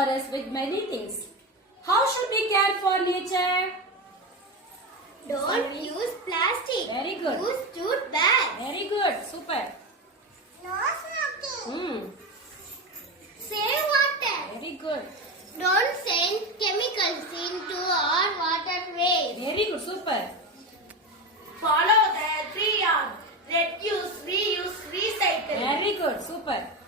for us with many things. How should we care for nature? Don't use plastic. Very good. Use jute bags. Very good. Super. No smoking. Hmm. Save water. Very good. Don't send chemicals into our waterways. Very good. Super. Follow the 3 R's. Reduce, reuse, recycle. Very good. Super.